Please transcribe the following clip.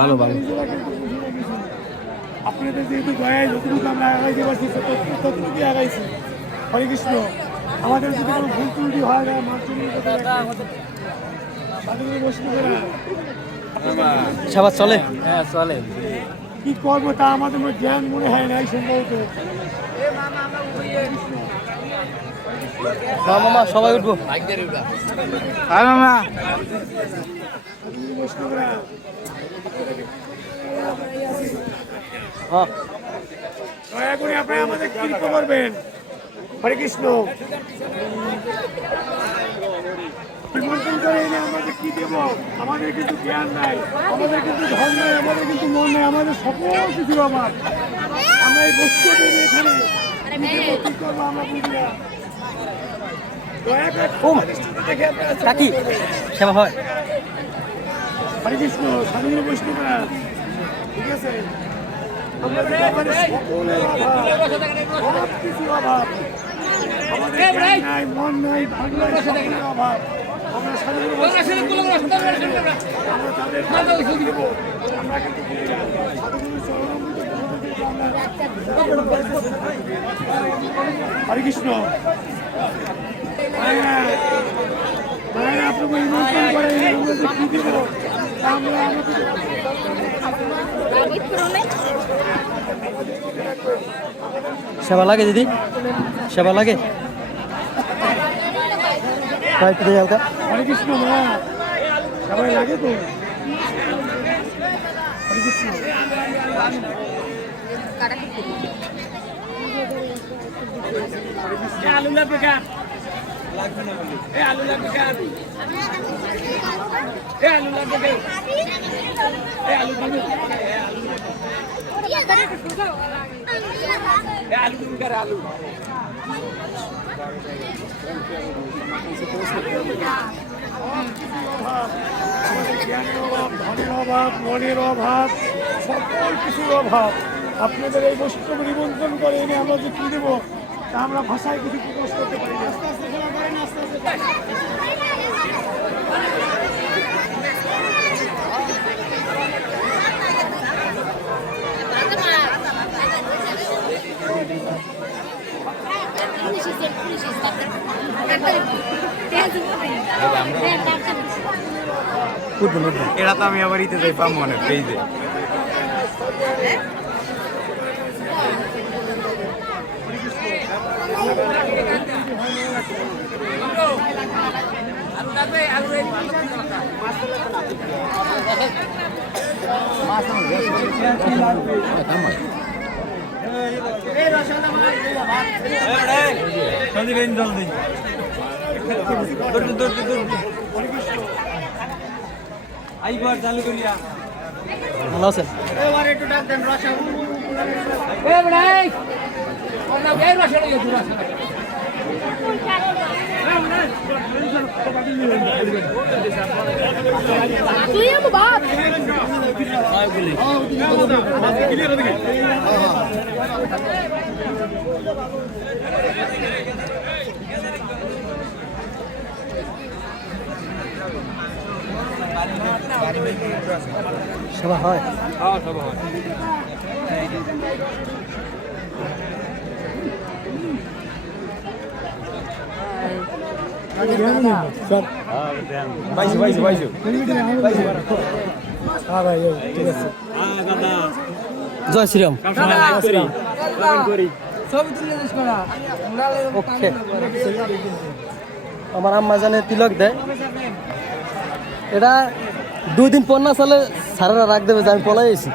ভালো ভালো। আপনাদের যেহেতু দয়ায় যতটুকু আমরা আগাইতে পারছি ততটুকুই আগাইছি। হরে কৃষ্ণ। আমাদের যদি কোনো ভুল ত্রুটি হয় না সবার চলে? হ্যাঁ চলে। কি করবো তা আমাদের জ্ঞান মনে হয় না এই সম্ভবত। মামা সবাই উঠবো। হ্যাঁ মামা। দয়া করে আপনারা আমাদের কৃপা করবেন। হরে কৃষ্ণ। নিমন্ত্রণ করে এনে আমাদের কি দেব? আমাদের কিন্তু জ্ঞান নাই, আমাদের কিন্তু ধন নাই, আমাদের কিন্তু মন নাই, আমাদের সকল কিছুর অভাব। আমরা এই বস্তু দেবো এখানে কি করবো আমরা বুঝি না। দয়া করে দেখে কাকি সেবা হয়। হরে কৃষ্ণ। স্বাধীন বৈষ্ণবরা ঠিক আছে। আমাদের সকলের অভাব, সব কিছুর অভাব। আমাদের জ্ঞান নাই, মন নাই, ধন নাই, সকলের অভাব। আমরা স্বাধীন বৈষ্ণব আমরা তাদের দেবো। আমরা কিন্তু বুঝি না। সাধুগুরু চরণামৃত হরে কৃষ্ণ। মায়েরা আপনাকে নিমন্ত্রণ করে আমরা যে কি দিব তা আমরা সেবা লাগে দিদি? সেবা লাগে? হালকা। হরে কৃষ্ণ। মা সবাই লাগে তো। হরে কৃষ্ণ। আলু লাগবে কার? আলু লাগবে কার? আলু লাগবে আলু দিবে আলু দিবে আলু। জ্ঞানের অভাব, ধনের অভাব, মনের অভাব, সকল কিছুর অভাব। আপনাদের এই বৈষ্ণব নিমন্ত্রণ করে এনে আমরা যে কি দেবো তা আমরা ভাষায় কিছু প্রকাশ করতে পারি না। আস্তে আস্তে সেবা করেন, আস্তে আস্তে। এরা তো আমি আবার ইতে যাই পাম মনে পেজে। ভালো আছেন? সেবা হয়? হ্যাঁ সব হয়। জয় শ্রীরাম। ওকে। আমার আম্মা জানে তিলক দেয়, এটা 2 দিন পর না চলে সারারা রাখ দেবে যে আমি পলাই আছি।